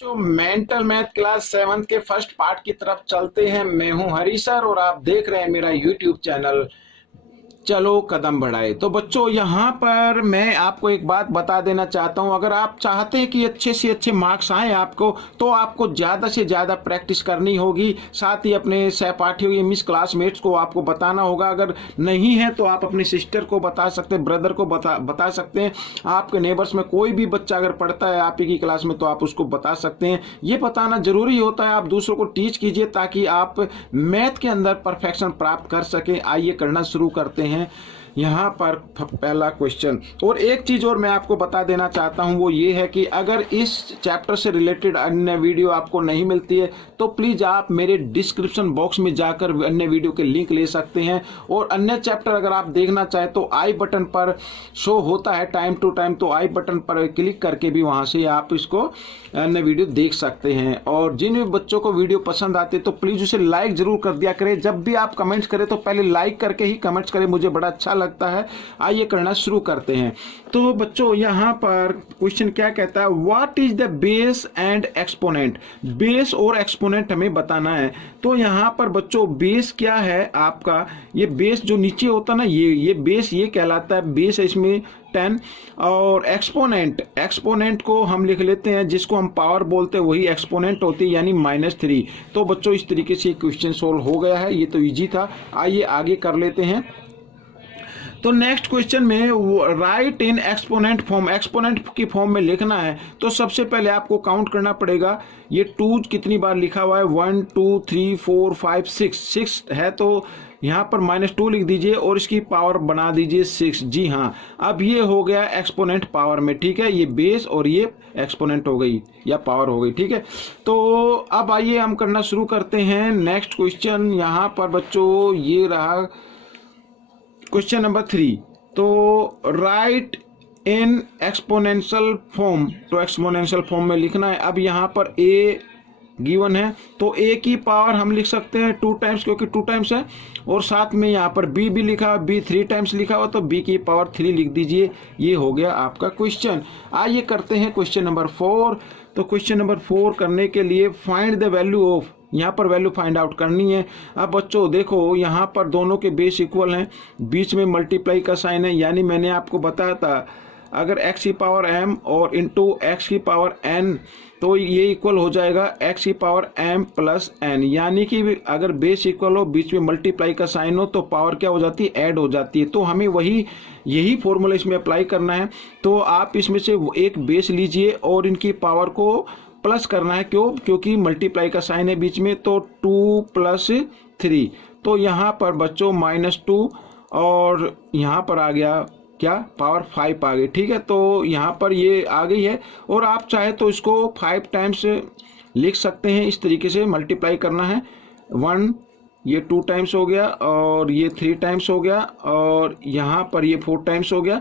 जो mental math class 7 के first part की तरफ चलते हैं। मैं हूं हरी सर और आप देख रहे हैं मेरा यूट्यूब चैनल चलो कदम बढ़ाए। तो बच्चों यहाँ पर मैं आपको एक बात बता देना चाहता हूँ, अगर आप चाहते हैं कि अच्छे से अच्छे मार्क्स आए आपको, तो आपको ज़्यादा से ज़्यादा प्रैक्टिस करनी होगी। साथ ही अपने सहपाठियों या मिस क्लासमेट्स को आपको बताना होगा। अगर नहीं है तो आप अपनी सिस्टर को बता सकते हैं, ब्रदर को बता सकते हैं। आपके नेबर्स में कोई भी बच्चा अगर पढ़ता है आप ही की क्लास में तो आप उसको बता सकते हैं। ये बताना ज़रूरी होता है, आप दूसरों को टीच कीजिए ताकि आप मैथ के अंदर परफेक्शन प्राप्त कर सकें। आइए करना शुरू करते हैं। यहाँ पर पहला क्वेश्चन, और एक चीज और मैं आपको बता देना चाहता हूँ, वो ये है कि अगर इस चैप्टर से रिलेटेड अन्य वीडियो आपको नहीं मिलती है तो प्लीज आप मेरे डिस्क्रिप्शन बॉक्स में जाकर अन्य वीडियो के लिंक ले सकते हैं। और अन्य चैप्टर अगर आप देखना चाहें तो आई बटन पर शो होता है टाइम टू टाइम, तो आई बटन पर क्लिक करके भी वहां से आप इसको अन्य वीडियो देख सकते हैं। और जिन भी बच्चों को वीडियो पसंद आते तो प्लीज उसे लाइक जरूर कर दिया करें। जब भी आप कमेंट्स करें तो पहले लाइक करके ही कमेंट्स करें, मुझे बड़ा अच्छा लगता है। आइए करना शुरू करते हैं। तो बच्चों यहाँ पर क्वेश्चन क्या कहता है, what is the base and exponent. Base और एक्सपोनेंट हमें बताना है। तो यहाँ पर बच्चों बेस क्या है आपका, ये बेस जो नीचे होता है ना, ये बेस ये कहलाता है, बेस है इसमें 10। और एक्सपोनेंट को हम लिख लेते हैं, जिसको हम पावर बोलते हैं वही एक्सपोनेंट होती है, यानी -3। तो बच्चों इस तरीके से क्वेश्चन सोल्व हो गया है, ये तो इजी था। आइए आगे कर लेते हैं। तो नेक्स्ट क्वेश्चन में राइट इन एक्सपोनेंट फॉर्म, एक्सपोनेंट की फॉर्म में लिखना है। तो सबसे पहले आपको काउंट करना पड़ेगा, ये 2 कितनी बार लिखा हुआ है, 1 2 3 4 5 6 है, तो यहाँ पर -2 लिख दीजिए और इसकी पावर बना दीजिए 6। जी हाँ, अब ये हो गया एक्सपोनेंट पावर में, ठीक है। ये बेस और ये एक्सपोनेंट हो गई या पावर हो गई, ठीक है। तो अब आइए हम करना शुरू करते हैं नेक्स्ट क्वेश्चन। यहाँ पर बच्चों ये रहा क्वेश्चन नंबर 3। तो राइट इन एक्सपोनेंशियल फॉर्म, तो एक्सपोनेंशियल फॉर्म में लिखना है। अब यहाँ पर ए गिवन है तो ए की पावर हम लिख सकते हैं 2 टाइम्स, क्योंकि 2 टाइम्स है। और साथ में यहाँ पर बी भी लिखा, बी 3 टाइम्स लिखा हुआ, तो बी की पावर 3 लिख दीजिए। ये हो गया आपका क्वेश्चन। आइए करते हैं क्वेश्चन नंबर 4। तो क्वेश्चन नंबर 4 करने के लिए फाइंड द वैल्यू ऑफ, यहाँ पर वैल्यू फाइंड आउट करनी है। अब बच्चों देखो यहाँ पर दोनों के बेस इक्वल हैं, बीच में मल्टीप्लाई का साइन है, यानी मैंने आपको बताया था अगर x की पावर m और इंटू एक्स की पावर n, तो ये इक्वल हो जाएगा x की पावर m प्लस n। यानी कि अगर बेस इक्वल हो, बीच में मल्टीप्लाई का साइन हो, तो पावर क्या हो जाती है, ऐड हो जाती है। तो हमें यही फॉर्मूला इसमें अप्लाई करना है। तो आप इसमें से एक बेस लीजिए और इनकी पावर को प्लस करना है। क्यों, क्योंकि मल्टीप्लाई का साइन है बीच में, तो 2 + 3। तो यहाँ पर बच्चों -2 और यहाँ पर आ गया क्या, पावर 5 आ गई, ठीक है। तो यहाँ पर ये आ गई है, और आप चाहे तो इसको 5 टाइम्स लिख सकते हैं। इस तरीके से मल्टीप्लाई करना है, 1 ये 2 टाइम्स हो गया, और ये 3 टाइम्स हो गया, और यहाँ पर ये 4 टाइम्स हो गया,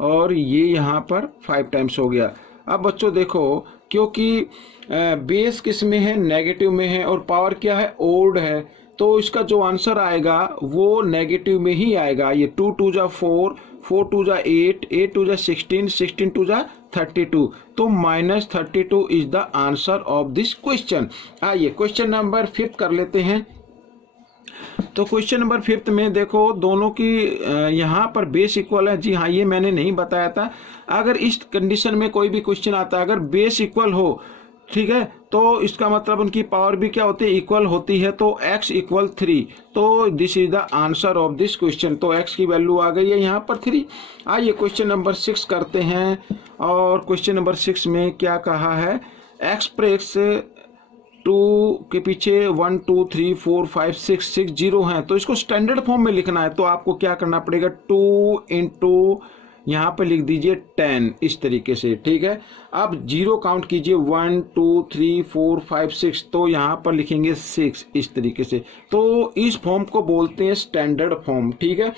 और ये यहाँ पर 5 टाइम्स हो गया। अब बच्चों देखो, क्योंकि बेस किस में है, नेगेटिव में है, और पावर क्या है, ओड है, तो इसका जो आंसर आएगा वो नेगेटिव में ही आएगा। ये 2 2 जा 4, 4 2 जा 8, 8 2 जा 16, 16 2 जा 32, तो -32 is the answer of this question. आइए क्वेश्चन नंबर 5 कर लेते हैं। तो क्वेश्चन नंबर 5 में देखो दोनों की यहाँ पर बेस इक्वल है। जी हाँ, ये मैंने नहीं बताया था। अगर इस कंडीशन में कोई भी क्वेश्चन आता है, अगर बेस इक्वल हो, ठीक है, तो इसका मतलब उनकी पावर भी क्या होती है, इक्वल होती है। तो x = 3, तो this is the answer of this question. तो x की वैल्यू आ गई है यहाँ पर 3। आइए क्वेश्चन नंबर 6 करते हैं। और क्वेश्चन नंबर 6 में क्या कहा है, एक्सप्रेस 2 के पीछे 1 2 3 4 5 6 0 हैं, तो इसको स्टैंडर्ड फॉर्म में लिखना है। तो आपको क्या करना पड़ेगा, 2 × यहाँ पे लिख दीजिए 10, इस तरीके से, ठीक है। अब 0 काउंट कीजिए, 1 2 3 4 5 6, तो यहाँ पर लिखेंगे 6, इस तरीके से। तो इस फॉर्म को बोलते हैं स्टैंडर्ड फॉर्म, ठीक है।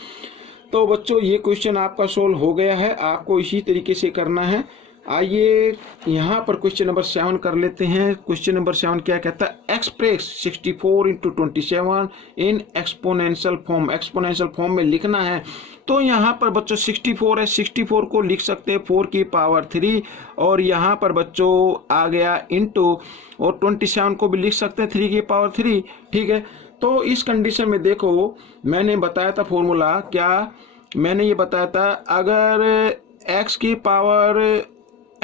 तो बच्चों ये क्वेश्चन आपका सोल्व हो गया है, आपको इसी तरीके से करना है। आइए यहाँ पर क्वेश्चन नंबर 7 कर लेते हैं। क्वेश्चन नंबर 7 क्या कहता है, express 64 × 27 in exponential form. Exponential form में लिखना है तो यहाँ पर बच्चों 64 है, 64 को लिख सकते हैं 4 की पावर 3, और यहाँ पर बच्चों आ गया इनटू, और 27 को भी लिख सकते हैं 3 की पावर 3। ठीक है, तो इस कंडीशन में देखो मैंने बताया था फॉर्मूला, क्या मैंने ये बताया था, अगर x की पावर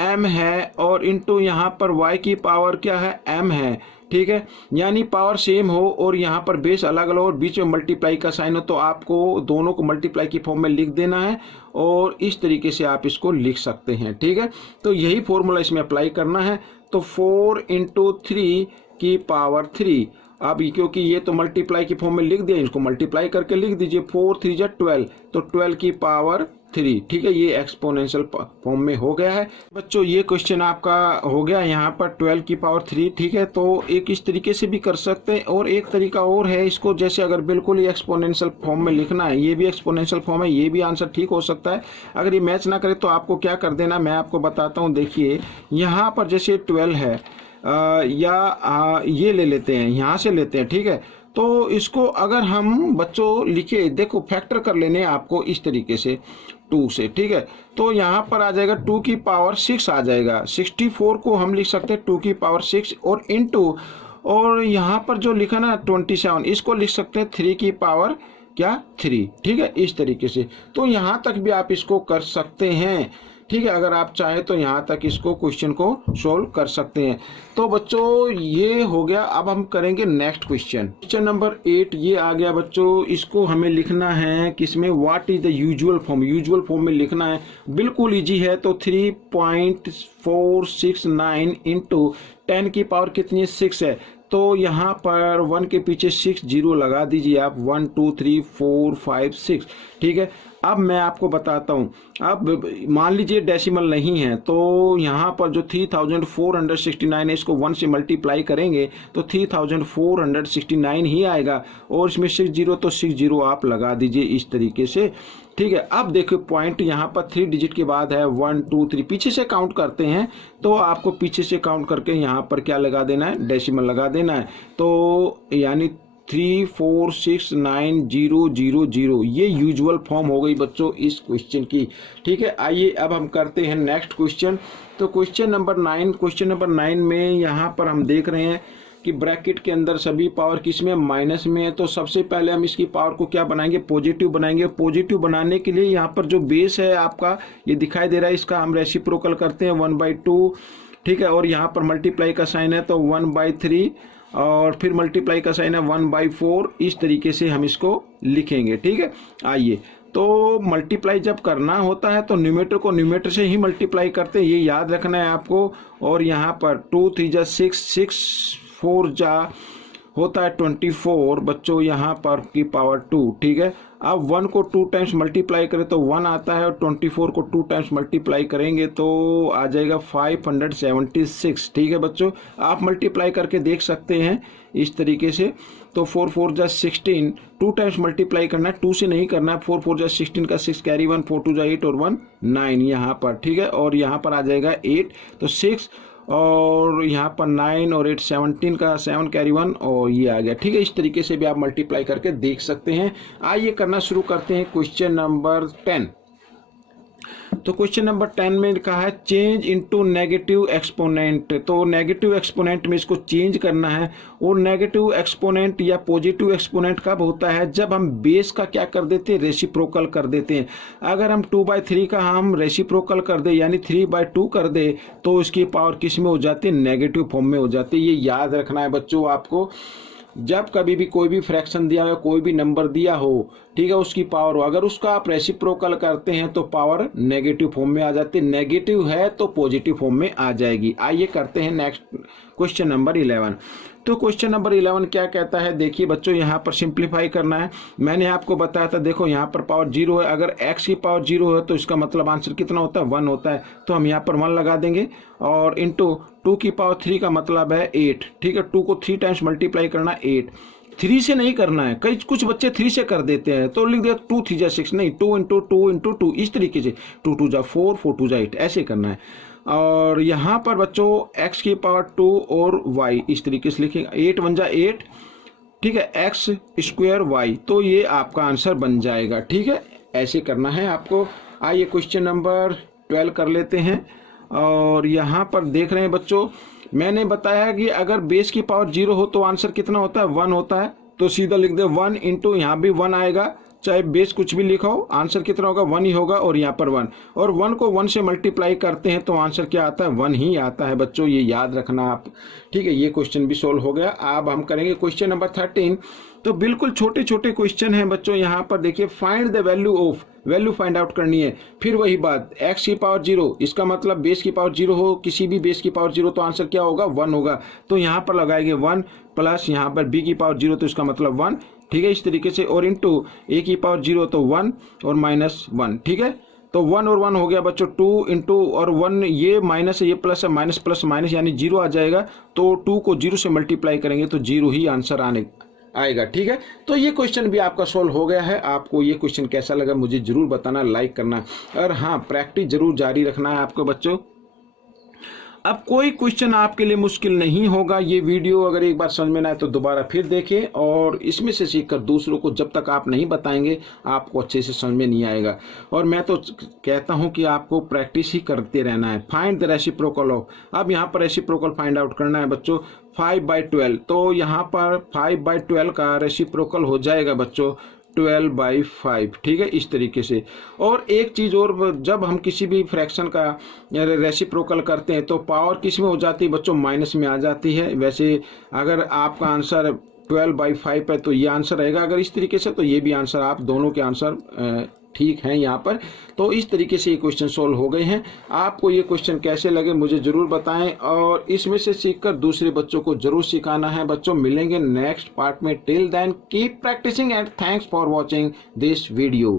m है और इनटू यहाँ पर y की पावर क्या है, m है। ठीक है, यानी पावर सेम हो और यहाँ पर बेस अलग अलग और बीच में मल्टीप्लाई का साइन हो, तो आपको दोनों को मल्टीप्लाई की फॉर्म में लिख देना है और इस तरीके से आप इसको लिख सकते हैं। ठीक है, तो यही फॉर्मूला इसमें अप्लाई करना है। तो 4 × 3 की पावर 3, अब क्योंकि ये तो मल्टीप्लाई की फॉर्म में लिख दिया, इसको मल्टीप्लाई करके लिख दीजिए, 4 3 जा 12, तो 12 की पावर 3। ठीक है, ये एक्सपोनेंशियल फॉर्म में हो गया है बच्चों। ये क्वेश्चन आपका हो गया यहाँ पर 12 की पावर 3। ठीक है, तो एक इस तरीके से भी कर सकते हैं, और एक तरीका और है इसको, जैसे अगर बिल्कुल ही एक्सपोनेंशियल फॉर्म में लिखना है, ये भी एक्सपोनेंशियल फॉर्म है, ये भी आंसर ठीक हो सकता है। अगर ये मैच ना करे तो आपको क्या कर देना, मैं आपको बताता हूँ। देखिए यहाँ पर जैसे 12 है, ये ले लेते हैं, यहाँ से लेते हैं। ठीक है, तो इसको अगर हम बच्चों लिखे, देखो फैक्टर कर लेने आपको इस तरीके से 2 से। ठीक है, तो यहाँ पर आ जाएगा 2 की पावर 6 आ जाएगा। 64 को हम लिख सकते हैं 2 की पावर 6 और इनटू, और यहाँ पर जो लिखा ना 27, इसको लिख सकते हैं 3 की पावर क्या 3। ठीक है, इस तरीके से तो यहाँ तक भी आप इसको कर सकते हैं। ठीक है, अगर आप चाहें तो यहाँ तक इसको क्वेश्चन को सोल्व कर सकते हैं। तो बच्चों ये हो गया। अब हम करेंगे नेक्स्ट क्वेश्चन, क्वेश्चन नंबर 8 ये आ गया बच्चों। इसको हमें लिखना है किसमें, what is the usual form, usual form में लिखना है। बिल्कुल इजी है। तो 3.469 इंटू 10 की पावर कितनी है, 6 है। तो यहाँ पर 1 के पीछे 6 जीरो लगा दीजिए आप, 1 2 3 4 5 6। ठीक है, अब मैं आपको बताता हूँ। अब मान लीजिए डेसिमल नहीं है, तो यहाँ पर जो 3469 है, इसको 1 से मल्टीप्लाई करेंगे तो 3469 ही आएगा, और इसमें 6 जीरो, तो 6 जीरो आप लगा दीजिए इस तरीके से। ठीक है, अब देखो पॉइंट यहाँ पर 3 डिजिट के बाद है 1 2 3, पीछे से काउंट करते हैं तो आपको पीछे से काउंट करके यहाँ पर क्या लगा देना है, डेसिमल लगा देना है। तो यानी 3469000, ये यूजुअल फॉर्म हो गई बच्चों इस क्वेश्चन की। ठीक है, आइए अब हम करते हैं नेक्स्ट क्वेश्चन। तो क्वेश्चन नंबर 9, क्वेश्चन नंबर 9 में यहाँ पर हम देख रहे हैं कि ब्रैकेट के अंदर सभी पावर किस में, माइनस में है। तो सबसे पहले हम इसकी पावर को क्या बनाएंगे, पॉजिटिव बनाएंगे। पॉजिटिव बनाने के लिए यहाँ पर जो बेस है आपका ये दिखाई दे रहा है, इसका हम रेसिप्रोकल करते हैं 1/2। ठीक है, और यहाँ पर मल्टीप्लाई का साइन है तो 1/3, और फिर मल्टीप्लाई का साइन है 1/4। इस तरीके से हम इसको लिखेंगे। ठीक है, आइए तो मल्टीप्लाई जब करना होता है तो न्यूमेटर को न्यूमेटर से ही मल्टीप्लाई करते हैं, ये याद रखना है आपको। और यहाँ पर 2 3 जा 6, 6 4 जा होता है 24 बच्चों, यहाँ पर की पावर 2। ठीक है, अब 1 को 2 टाइम्स मल्टीप्लाई करें तो 1 आता है, और 24 को 2 टाइम्स मल्टीप्लाई करेंगे तो आ जाएगा 576। ठीक है बच्चों, आप मल्टीप्लाई करके देख सकते हैं इस तरीके से। तो 4 4 जा 16, 2 टाइम्स मल्टीप्लाई करना है, 2 से नहीं करना है। 4 4 जा 16 का 6 कैरी 1, 4 2 जा 8 और 1 9 यहाँ पर। ठीक है, और यहाँ पर आ जाएगा 8, तो 6 और यहाँ पर 9 और 8 17 का 7 कैरी 1 और ये आ गया। ठीक है, इस तरीके से भी आप मल्टीप्लाई करके देख सकते हैं। आइए करना शुरू करते हैं क्वेश्चन नंबर 10। तो क्वेश्चन नंबर 10 में कहा है चेंज इनटू नेगेटिव एक्सपोनेंट। तो नेगेटिव एक्सपोनेंट में इसको चेंज करना है। और नेगेटिव एक्सपोनेंट या पॉजिटिव एक्सपोनेंट कब होता है, जब हम बेस का क्या कर देते हैं, रेसिप्रोकल कर देते हैं। अगर हम 2/3 का हम रेसिप्रोकल कर दे यानी 3/2 कर दे तो इसकी पावर किस में हो जाती है, नेगेटिव फॉर्म में हो जाती है। ये याद रखना है बच्चों आपको। जब कभी भी कोई भी फ्रैक्शन दिया हो, कोई भी नंबर दिया हो, ठीक है, उसकी पावर हो, अगर उसका आप रेसिप्रोकल करते हैं तो पावर नेगेटिव फॉर्म में आ जाती है, नेगेटिव है तो पॉजिटिव फॉर्म में आ जाएगी। आइए करते हैं नेक्स्ट क्वेश्चन नंबर 11। तो क्वेश्चन नंबर 11 क्या कहता है, देखिए बच्चों यहाँ पर सिंप्लीफाई करना है। मैंने आपको बताया था, देखो यहाँ पर पावर 0 है, अगर x की पावर 0 है तो इसका मतलब आंसर कितना होता है, 1 होता है। तो हम यहाँ पर 1 लगा देंगे, और इंटू 2 की पावर 3 का मतलब है 8। ठीक है, 2 को 3 टाइम्स मल्टीप्लाई करना 8, 3 से नहीं करना है। कई कुछ बच्चे 3 से कर देते हैं तो लिख दिया 2 3 जा 6, नहीं 2 इंटू 2 इंटू 2, इस तरीके से 2 2 जा 4, 4 2 जा 8, ऐसे करना है। और यहाँ पर बच्चों x की पावर 2 और y इस तरीके से लिखेंगे, 8 1 जा 8, ठीक है, x² y, तो ये आपका आंसर बन जाएगा। ठीक है, ऐसे करना है आपको। आइए क्वेश्चन नंबर 12 कर लेते हैं। और यहाँ पर देख रहे हैं बच्चों, मैंने बताया कि अगर बेस की पावर 0 हो तो आंसर कितना होता है, 1 होता है। तो सीधा लिख दे 1 इंटू, यहाँ भी 1 आएगा, चाहे बेस कुछ भी लिखा हो, आंसर कितना होगा, 1 ही होगा। और यहाँ पर 1, और 1 को 1 से मल्टीप्लाई करते हैं तो आंसर क्या आता है, 1 ही आता है बच्चों, ये याद रखना आप। ठीक है, ये क्वेश्चन भी सोल्व हो गया। अब हम करेंगे क्वेश्चन नंबर 13। तो बिल्कुल छोटे छोटे क्वेश्चन हैं बच्चों। यहाँ पर देखिए, find the value of, value find out करनी है। फिर वही बात, x की पावर 0, इसका मतलब बेस की पावर 0 हो, किसी भी बेस की पावर 0, तो आंसर क्या होगा, 1 होगा। तो यहाँ पर लगाएंगे 1 प्लस यहाँ पर b की पावर 0, तो इसका मतलब 1। ठीक है, इस तरीके से। और इंटू a की पावर 0 तो 1 और माइनस 1। ठीक है, तो 1 और 1 हो गया बच्चों 2 इंटू, और 1 ये माइनस है, ये प्लस है, माइनस प्लस माइनस यानी 0 आ जाएगा। तो 2 को 0 से मल्टीप्लाई करेंगे तो 0 ही आंसर आएगा। ठीक है, तो ये क्वेश्चन भी आपका सोल्व हो गया है। आपको ये क्वेश्चन कैसा लगा मुझे जरूर बताना, लाइक करना, और हाँ, प्रैक्टिस जरूर जारी रखना है आपको बच्चों। अब कोई क्वेश्चन आपके लिए मुश्किल नहीं होगा। ये वीडियो अगर एक बार समझ में ना आए तो दोबारा फिर देखें, और इसमें से सीखकर दूसरों को जब तक आप नहीं बताएंगे आपको अच्छे से समझ में नहीं आएगा। और मैं तो कहता हूं कि आपको प्रैक्टिस ही करते रहना है। फाइंड द रेसिप्रोकल ऑफ, अब यहाँ पर रेसिप्रोकल फाइंड आउट करना है बच्चों। 5/12, तो यहाँ पर 5/12 का रेसिप्रोकल हो जाएगा बच्चों 12/5। ठीक है, इस तरीके से। और एक चीज़ और, जब हम किसी भी फ्रैक्शन का रेसिप्रोकल करते हैं तो पावर किस में हो जाती है बच्चों, माइनस में आ जाती है। वैसे अगर आपका आंसर 12/5 है तो ये आंसर रहेगा, अगर इस तरीके से तो ये भी आंसर, आप दोनों के आंसर ठीक हैं यहाँ पर। तो इस तरीके से ये क्वेश्चन सोल्व हो गए हैं। आपको ये क्वेश्चन कैसे लगे मुझे जरूर बताएं, और इसमें से सीखकर दूसरे बच्चों को जरूर सिखाना है बच्चों। मिलेंगे नेक्स्ट पार्ट में। Till then keep practising and thanks for watching this video.